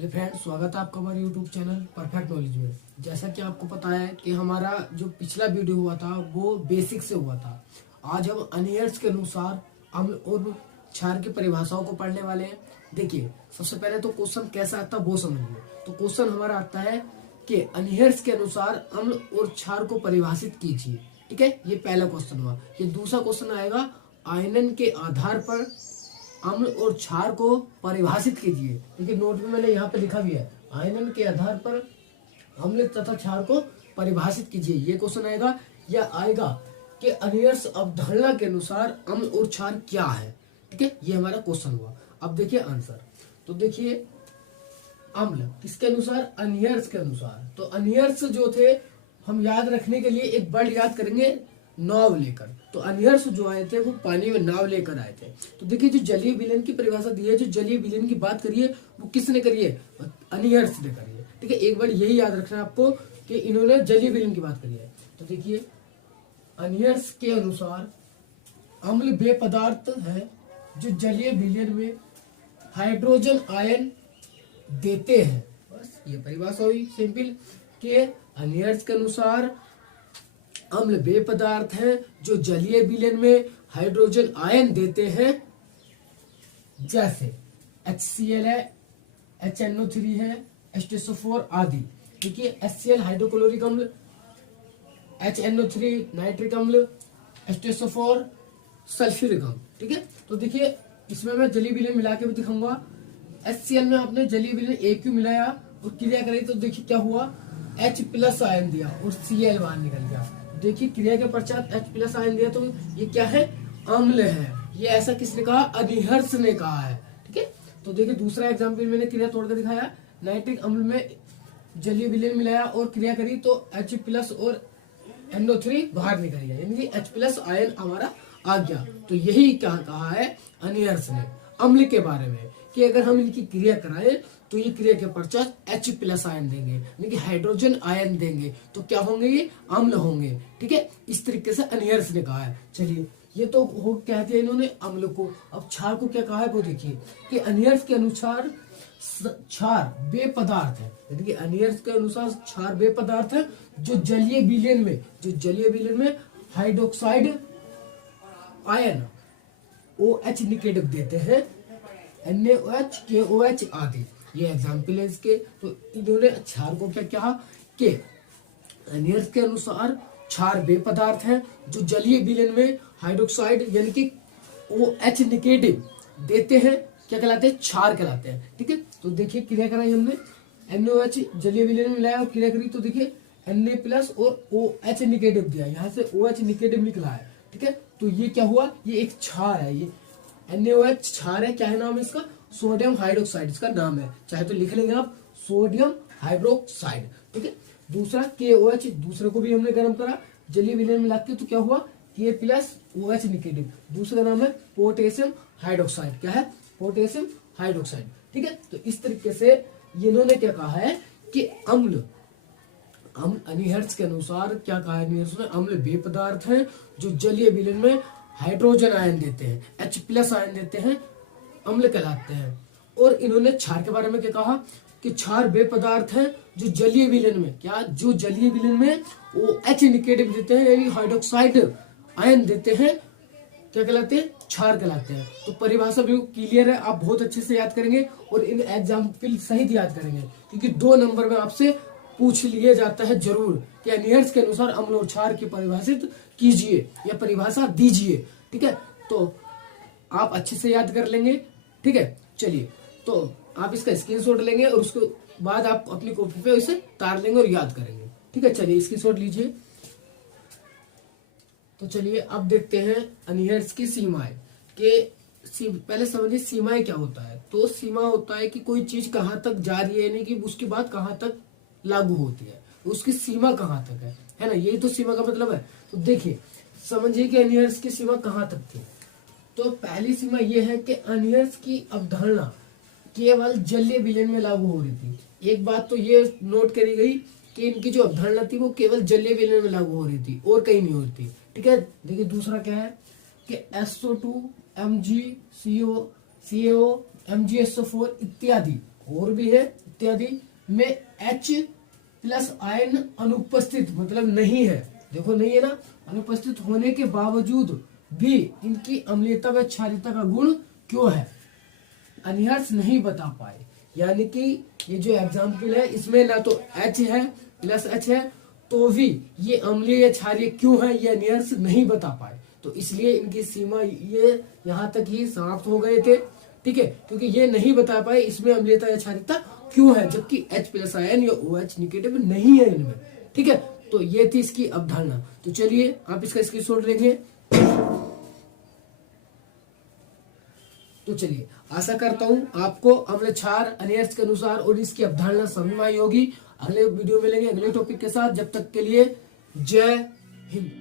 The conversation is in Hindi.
हेलो फ्रेंड्स, स्वागत है आपका हमारे यूट्यूब चैनल परफेक्ट नॉलेज में। जैसा कि आपको पता है कि हमारा जो पिछला वीडियो हुआ था वो बेसिक से हुआ था। आज हम अनियर्स के अनुसार अम्ल और क्षार की परिभाषाओं को पढ़ने वाले हैं। देखिए, सबसे पहले तो क्वेश्चन कैसा आता है वो समझिए। तो क्वेश्चन हमारा आता है कि अनियर्स के अनुसार अम्ल और क्षार को परिभाषित कीजिए। ठीक है, ये पहला क्वेश्चन हुआ। ये दूसरा क्वेश्चन आएगा, आयनन के आधार पर अम्ल और क्षार को परिभाषित कीजिए। देखिए, नोट में मैंने यहाँ पे लिखा भी है, आयनन के आधार पर अम्ल तथा क्षार को परिभाषित कीजिए। ये क्वेश्चन आएगा या आएगा कि अनियर्स अवधारणा के अनुसार अम्ल और क्षार क्या है। ठीक है, ये हमारा क्वेश्चन हुआ। अब देखिए आंसर। तो देखिए, अम्ल किसके अनुसार? अनियर्स के अनुसार। तो अनियर्स जो थे, हम याद रखने के लिए एक वर्ड याद करेंगे, नाव लेकर। तो अनियर्स जो आए थे वो पानी में नाव लेकर आए थे। तो देखिए, जो जलीय विलयन की परिभाषा दी है, जो जलीय विलयन की बात करिए वो किसने करी है? अनियर्स ने करी है। ठीक है, एक बार यही याद रखना है आपको कि इन्होंने जलीय विलयन की बात करी है। तो देखिए, अनियर्स के अनुसार अम्ल वे पदार्थ है जो जलीय विलयन में हाइड्रोजन आयन देते हैं। बस ये परिभाषा हुई सिंपल कि अनियर्स के अनुसार अम्ल वे पदार्थ हैं जो जलीय विलयन में हाइड्रोजन आयन देते हैं, जैसे HCl है, HNO3 है, H2SO4 आदि। देखिए, HCl हाइड्रोक्लोरिक अम्ल, HNO3 नाइट्रिक अम्ल, H2SO4 सल्फ्यूरिक अम्ल। ठीक है, तो देखिए इसमें मैं जलीय विलयन मिला के भी दिखाऊंगा। HCl में आपने जलीय विलयन AQ मिलाया और क्रिया करी तो देखिए क्या हुआ, H+ आयन दिया और Cl बाहर निकल गया। देखिए, क्रिया के पश्चात H+ आयन दिया तो ये क्या है? अम्ल है। ये ऐसा किसने कहा? अनियर्स ने कहा है। ठीक है, तो देखिए दूसरा एग्जाम्पल मैंने क्रिया तोड़कर दिखाया। नाइट्रिक अम्ल में जलीय विलयन मिलाया और क्रिया करी तो H+ और NO3 बाहर निकल गया, यानी कि H+ आयन हमारा आ गया। तो यही क्या कहा है अनियर्स ने अम्ल के बारे में, कि अगर हम इनकी क्रिया कराएं तो ये क्रिया के पश्चात H+ आयन देंगे, यानी कि हाइड्रोजन आयन देंगे। तो क्या होंगे? ये अम्ल होंगे। ठीक है, इस तरीके से अनियर्स ने कहा है। चलिए, ये तो हो कहते हैं इन्होंने अम्ल को। अब क्षार को क्या कहा है वो देखिए, कि अनियर्स के अनुसार क्षार वे पदार्थ है, यानी कि अनियर्स के अनुसार क्षार वे पदार्थ है जो जलीय विलयन में हाइड्रोक्साइड आयन OH निगेटिव देते हैं, NaOH KOH आदि। ये एग्जाम्पल है इसके। तो इन्होंने क्षार को क्या कहा कि अनियर्स के अनुसार क्षार वे पदार्थ हैं जो जलीय विलयन में हाइड्रोक्साइड यानी कि OH निगेटिव देते हैं। क्या कहलाते हैं? क्षार कहलाते हैं। ठीक है, तो देखिए क्रिया कराई हमने, NaOH जलीय विलयन में मिलाया और क्रिया करी तो देखिए Na+ और OH निगेटिव दिया, यहाँ से OH निगेटिव निकला है। ठीक है, तो ये क्या हुआ? ये एक क्षार है। ये NaOH क्षार है। क्या है नाम इसका? सोडियम हाइड्रोक्साइड इसका नाम है। चाहे तो लिख लेंगे आप, सोडियम हाइड्रोक्साइड। ठीक है, दूसरा KOH, दूसरे को भी हमने गर्म करा जलीय विलयन मिला के, तो क्या हुआ? K+ OH negative. दूसरा नाम है पोटेशियम हाइड्रोक्साइड। क्या है? Potassium hydroxide. ठीक है, तो इस तरीके से इन्होंने क्या कहा है कि अम्ल अनियर्स के अनुसार क्या कहा है अनियर्स ने? अम्ल वे पदार्थ हैं जो जलीय विलयन में हाइड्रोजन आयन देते हैं, H+ आयन देते हैं, अम्ल कहलाते हैं। और इन्होंने क्षार के बारे में क्या कहा कि क्षार वे पदार्थ हैं जो जलीय विलयन में जो जलीय विलयन में OH निगेटिव देते हैं, यानी हाइड्रोक्साइड आयन देते हैं। क्या कहलाते हैं? क्षार कहलाते हैं। तो परिभाषा भी क्लियर है, आप बहुत अच्छे से याद करेंगे और इन एग्जाम्पल सहित याद करेंगे, क्योंकि 2 नंबर में आपसे पूछ लिया जाता है जरूर कि अनियर्स के अनुसार अम्ल और क्षार की परिभाषित कीजिए या परिभाषा दीजिए। ठीक है, तो आप अच्छे से याद कर लेंगे। ठीक है, चलिए, तो आप इसका स्क्रीनशॉट लेंगे और उसके बाद आप अपनी कॉपी पे इसे तार लेंगे और याद करेंगे। ठीक है, चलिए स्क्रीनशॉट लीजिए। तो चलिए अब देखते हैं अनियर्स की सीमाएं। पहले समझिए सीमाएं क्या होता है। तो सीमा होता है कि कोई चीज कहाँ तक जा रही है, यानी कि उसके बाद कहाँ तक लागू होती है, उसकी सीमा कहाँ तक है ना? यही तो सीमा का मतलब है। तो देखिए, समझिए कि अनियर्स की सीमा कहाँ तक थी। तो पहली सीमा यह है कि अनियर्स की अवधारणा केवल जलीय विलयन में लागू हो रही थी। एक बात तो ये नोट करी गई कि इनकी जो अवधारणा थी वो केवल जलीय विलयन में लागू हो रही थी और कहीं नहीं हो रही थी। ठीक है, देखिए दूसरा क्या है कि SO2 MgCO CaO MgSO4 इत्यादि और भी है इत्यादि में H प्लस आयन अनुपस्थित मतलब नहीं है, देखो नहीं है ना, अनुपस्थित होने के बावजूद भी इनकी अम्लीयता व क्षारीयता का गुण क्यों है, अनिहर्ष नहीं बता पाए। यानी कि ये जो एग्जाम्पल है इसमें ना तो H है प्लस H है तो भी ये अम्लीय या क्षारीय क्यों है ये अनिहर्ष नहीं बता पाए, तो इसलिए इनकी सीमा ये यहाँ तक ही समाप्त हो गए थे। ठीक है, क्योंकि ये नहीं बता पाए इसमें अम्लीयता या क्षारीयता क्यों है, जबकि H प्लस आयन या OH निगेटिव नहीं है इनमें। ठीक है, तो ये थी इसकी अवधारणा। तो चलिए आप इसका स्क्रीनशॉट लेंगे। तो चलिए आशा करता हूं आपको अम्ल क्षार अनिहर्ष के अनुसार और इसकी अवधारणा समझ में आई होगी। अगले वीडियो में मिलेंगे अगले टॉपिक के साथ, जब तक के लिए जय हिंद।